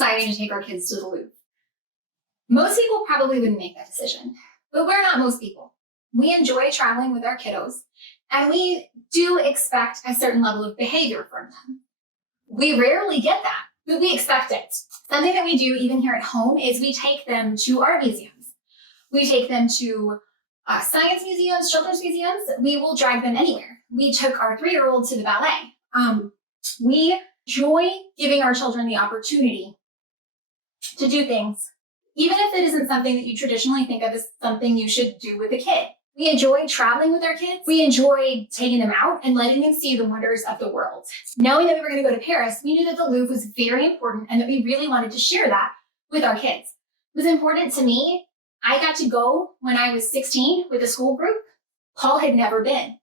deciding to take our kids to the Louvre. Most people probably wouldn't make that decision, but we're not most people. We enjoy traveling with our kiddos, and we do expect a certain level of behavior from them. We rarely get that, but we expect it. Something that we do even here at home is we take them to art museums. We take them to science museums, children's museums. We will drag them anywhere. We took our 3-year-old to the ballet. We enjoy giving our children the opportunity to do things, even if it isn't something that you traditionally think of as something you should do with a kid. We enjoy traveling with our kids. We enjoy taking them out and letting them see the wonders of the world. Knowing that we were going to go to Paris, we knew that the Louvre was very important and that we really wanted to share that with our kids. It was important to me. I got to go when I was 16 with a school group. Paul had never been.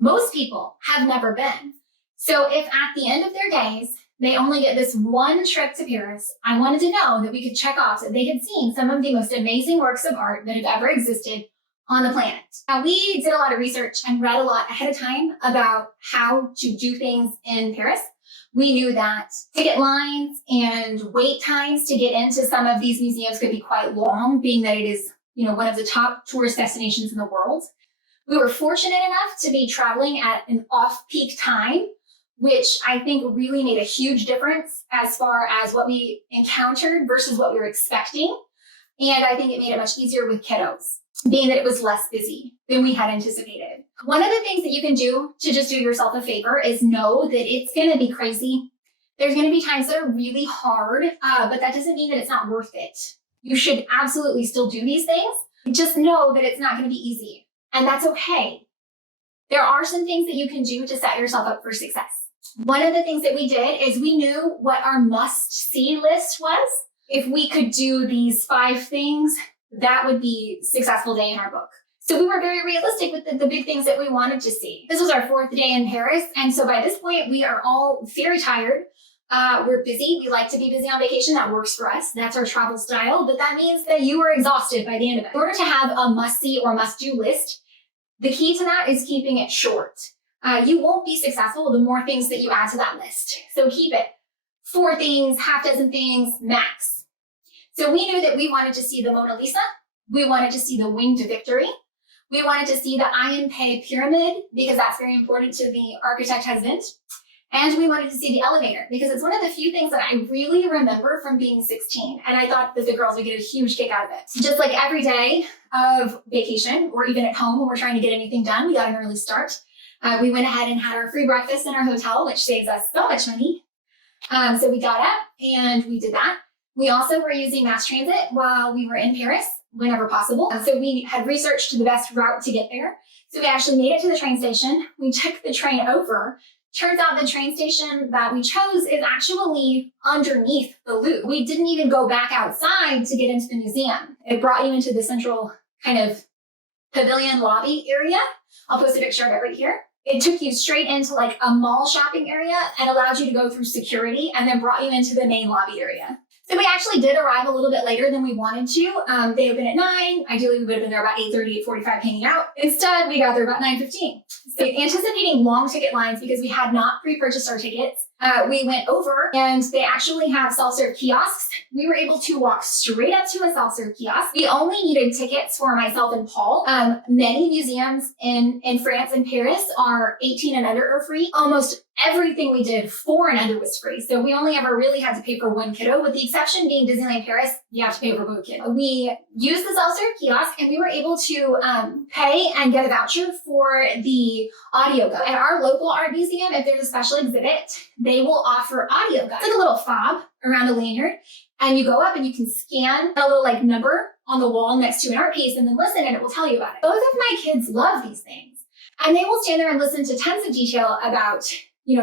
Most people have never been. So if at the end of their days, they only get this one trip to Paris, I wanted to know that we could check off that they had seen some of the most amazing works of art that have ever existed on the planet. Now, we did a lot of research and read a lot ahead of time about how to do things in Paris. We knew that ticket lines and wait times to get into some of these museums could be quite long, being that it is, one of the top tourist destinations in the world. We were fortunate enough to be traveling at an off-peak time, which I think really made a huge difference as far as what we encountered versus what we were expecting. And I think it made it much easier with kiddos, being that it was less busy than we had anticipated. One of the things that you can do to just do yourself a favor is know that it's going to be crazy. There's going to be times that are really hard, but that doesn't mean that it's not worth it. You should absolutely still do these things. Just know that it's not going to be easy, and that's okay. There are some things that you can do to set yourself up for success. One of the things that we did is we knew what our must-see list was. If we could do these 5 things, that would be a successful day in our book. So we were very realistic with the big things that we wanted to see. This was our 4th day in Paris, and so by this point, we are all very tired. We're busy. We like to be busy on vacation. That works for us. That's our travel style, but that means that you are exhausted by the end of it. In order to have a must-see or must-do list, the key to that is keeping it short. You won't be successful the more things that you add to that list. So keep it 4 things, half dozen things, max. So we knew that we wanted to see the Mona Lisa. We wanted to see the Winged Victory. We wanted to see the Ayin Pe pyramid because that's very important to the architect husband. And we wanted to see the elevator because it's one of the few things that I really remember from being 16. And I thought that the girls would get a huge kick out of it. Just like every day of vacation or even at home when we're trying to get anything done, we got an early start. We went ahead and had our free breakfast in our hotel, which saves us so much money. So we got up and we did that. We also were using mass transit while we were in Paris, whenever possible. So we had researched the best route to get there. So we actually made it to the train station. We took the train over. Turns out the train station that we chose is actually underneath the Louvre. We didn't even go back outside to get into the museum. It brought you into the central kind of pavilion lobby area. I'll post a picture of it right here. It took you straight into like a mall shopping area and allowed you to go through security and then brought you into the main lobby area. So we actually did arrive a little bit later than we wanted to. They opened at 9. Ideally, we would have been there about 8:30, 8:45 hanging out. Instead, we got there about 9:15. So anticipating long ticket lines because we had not pre-purchased our tickets, we went over and they actually have self-serve kiosks. We were able to walk straight up to a self-serve kiosk. We only needed tickets for myself and Paul. Many museums in France and Paris are 18 and under or free. Almost everything we did 4 and under was free. So we only ever really had to pay for one kiddo, with the exception being Disneyland Paris, you have to pay for both kids. We used the self-serve kiosk and we were able to pay and get a voucher for the audio guide. At our local art museum, if there's a special exhibit, they will offer audio guide. It's like a little fob around a lanyard, and you go up and you can scan a little like number on the wall next to an art piece and then listen and it will tell you about it. Both of my kids love these things and they will stand there and listen to tons of detail about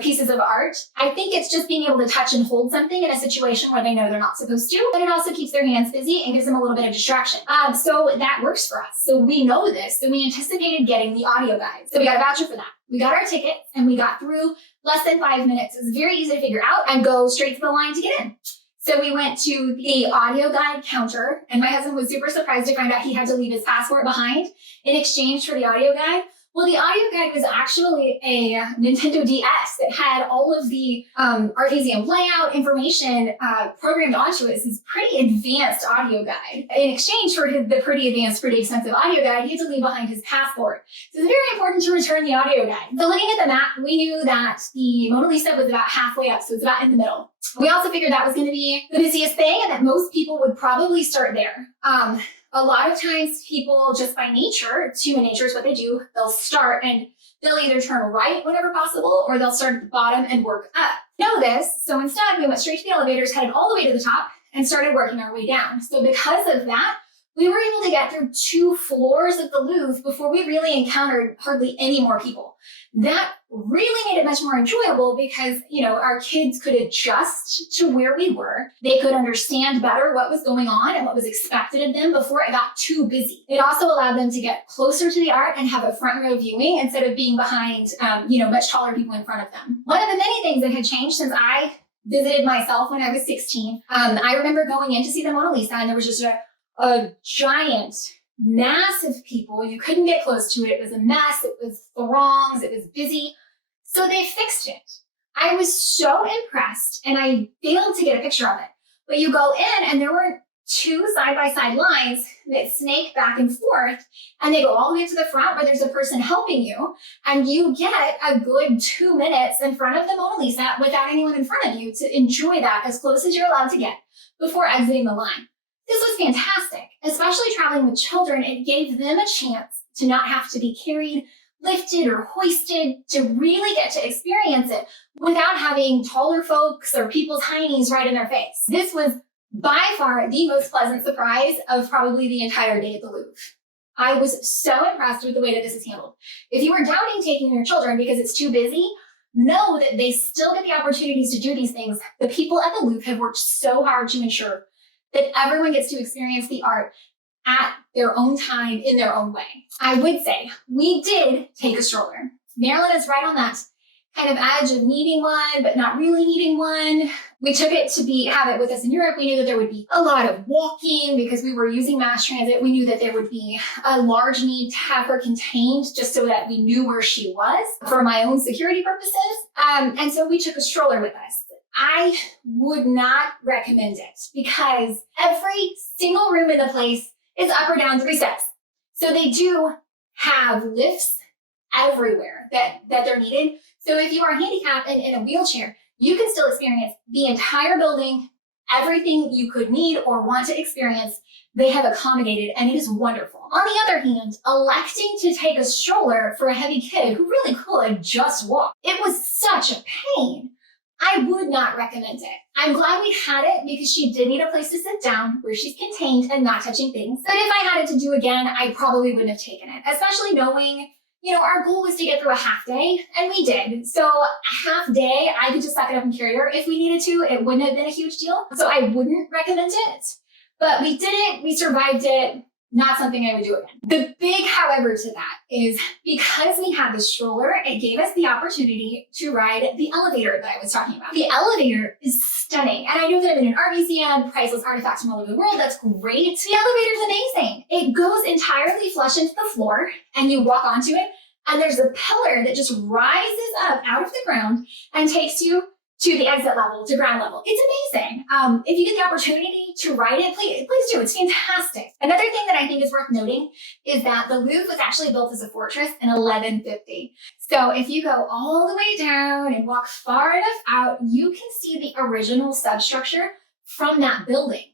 pieces of art. I think it's just being able to touch and hold something in a situation where they know they're not supposed to, but it also keeps their hands busy and gives them a little bit of distraction. So that works for us. So we know this, so we anticipated getting the audio guide. So we got a voucher for that. We got our tickets and we got through less than 5 minutes. It was very easy to figure out and go straight to the line to get in. So we went to the audio guide counter and my husband was super surprised to find out he had to leave his passport behind in exchange for the audio guide. Well, the audio guide was actually a Nintendo DS that had all of the art museum layout information programmed onto it. This is pretty advanced audio guide. In exchange for the pretty advanced, pretty expensive audio guide, he had to leave behind his passport. So it's very important to return the audio guide. So looking at the map, we knew that the Mona Lisa was about halfway up, so it's about in the middle. We also figured that was going to be the busiest thing and that most people would probably start there. A lot of times people just by nature, it's human nature is what they do, they'll start and they'll either turn right whenever possible or they'll start at the bottom and work up. Know this, so instead we went straight to the elevators, headed all the way to the top and started working our way down. So because of that, we were able to get through 2 floors of the Louvre before we really encountered hardly any more people. That really made it much more enjoyable because, our kids could adjust to where we were. They could understand better what was going on and what was expected of them before it got too busy. It also allowed them to get closer to the art and have a front row viewing instead of being behind, much taller people in front of them. One of the many things that had changed since I visited myself when I was 16, I remember going in to see the Mona Lisa and there was just a giant, massive people. You couldn't get close to it. It was a mess. It was throngs. It was busy. So they fixed it. I was so impressed and I failed to get a picture of it. But you go in and there were 2 side-by-side lines that snake back and forth and they go all the way to the front where there's a person helping you and you get a good 2 minutes in front of the Mona Lisa without anyone in front of you to enjoy that as close as you're allowed to get before exiting the line. This was fantastic, especially traveling with children. It gave them a chance to not have to be carried, lifted, or hoisted, to really get to experience it without having taller folks or people's heinies right in their face. This was by far the most pleasant surprise of probably the entire day at the Louvre. I was so impressed with the way that this is handled. If you are doubting taking your children because it's too busy, know that they still get the opportunities to do these things. The people at the Louvre have worked so hard to ensure that everyone gets to experience the art at their own time in their own way. I would say we did take a stroller. Marilyn is right on that kind of edge of needing one, but not really needing one. We took it to have it with us in Europe. We knew that there would be a lot of walking because we were using mass transit. We knew that there would be a large need to have her contained just so that we knew where she was for my own security purposes. And so we took a stroller with us. I would not recommend it because every single room in the place is up or down 3 steps. So they do have lifts everywhere that they're needed. So if you are handicapped and in a wheelchair, you can still experience the entire building, everything you could need or want to experience. They have accommodated and it is wonderful. On the other hand, electing to take a stroller for a heavy kid who really could just walk, it was such a pain. I would not recommend it. I'm glad we had it because she did need a place to sit down where she's contained and not touching things. But if I had it to do again, I probably wouldn't have taken it, especially knowing, our goal was to get through a half day and we did. So a half day, I could just suck it up and carry her if we needed to. It wouldn't have been a huge deal. So I wouldn't recommend it, but we did it. We survived it. Not something I would do again. The big however to that is because we had the stroller, it gave us the opportunity to ride the elevator that I was talking about. The elevator is stunning. And I know that I'm in an art museum, priceless artifacts from all over the world. That's great. The elevator's amazing. It goes entirely flush into the floor and you walk onto it and there's a pillar that just rises up out of the ground and takes you to the exit level, to ground level. It's amazing. If you get the opportunity to ride it, please do. It's fantastic. Another thing that I think is worth noting is that the Louvre was actually built as a fortress in 1150. So if you go all the way down and walk far enough out, you can see the original substructure from that building.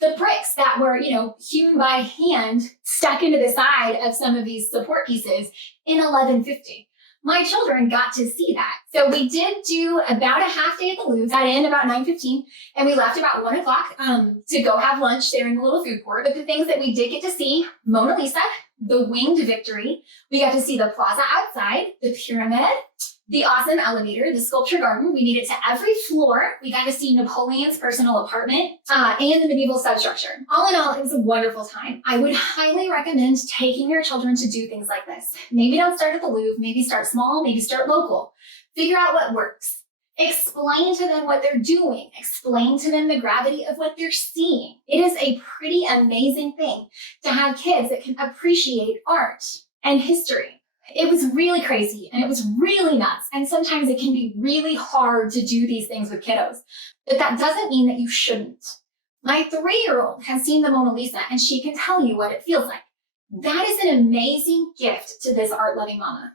The bricks that were, hewn by hand stuck into the side of some of these support pieces in 1150. My children got to see that. So we did do about a half day at the Louvre, got in about 9:15, and we left about 1 o'clock to go have lunch there in the little food court. But the things that we did get to see, Mona Lisa, the Winged Victory, we got to see the plaza outside, the pyramid, the awesome elevator, the sculpture garden. We made it to every floor. We got to see Napoleon's personal apartment and the medieval substructure. All in all, it was a wonderful time. I would highly recommend taking your children to do things like this. Maybe don't start at the Louvre, maybe start small, maybe start local. Figure out what works. Explain to them what they're doing. Explain to them the gravity of what they're seeing. It is a pretty amazing thing to have kids that can appreciate art and history It was really crazy and it was really nuts. And sometimes it can be really hard to do these things with kiddos, but that doesn't mean that you shouldn't. My 3-year-old has seen the Mona Lisa and she can tell you what it feels like. That is an amazing gift to this art-loving mama.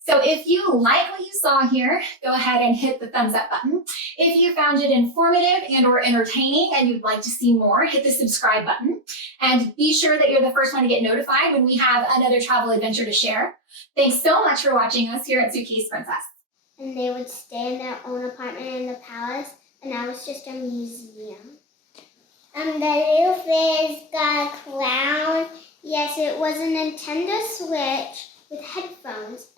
So if you like what you saw here, go ahead and hit the thumbs up button. If you found it informative and or entertaining and you'd like to see more, hit the subscribe button. And be sure that you're the first one to get notified when we have another travel adventure to share. Thanks so much for watching us here at Suitcase Princess. And they would stay in their own apartment in the palace, and that was just a museum. The little fairies got a clown. Yes, it was a Nintendo Switch with headphones,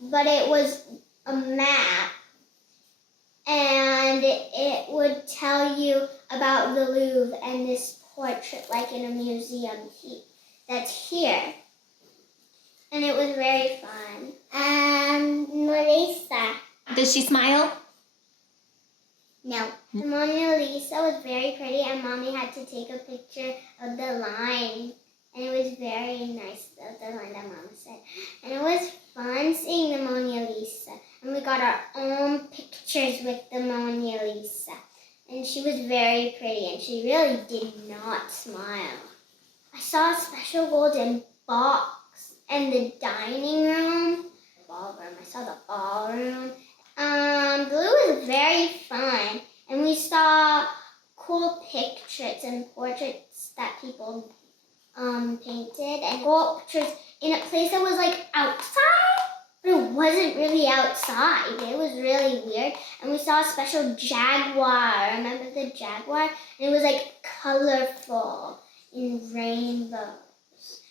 but it was a map, and it would tell you about the Louvre and this portrait, like in a museum that's here. And it was very fun. Melissa. Does she smile? No. The Mona Lisa was very pretty, and Mommy had to take a picture of the line. And it was very nice, the line that Mama said. And it was fun seeing the Mona Lisa. And we got our own pictures with the Mona Lisa. And she was very pretty, and she really did not smile. I saw a special golden box in the dining room. Ballroom. I saw the ballroom. Blue was very fun. And we saw cool pictures and portraits that people painted, and sculptures in a place that was like outside, but it wasn't really outside. It was really weird. And we saw a special jaguar. Remember the jaguar? And it was like colorful in rainbows.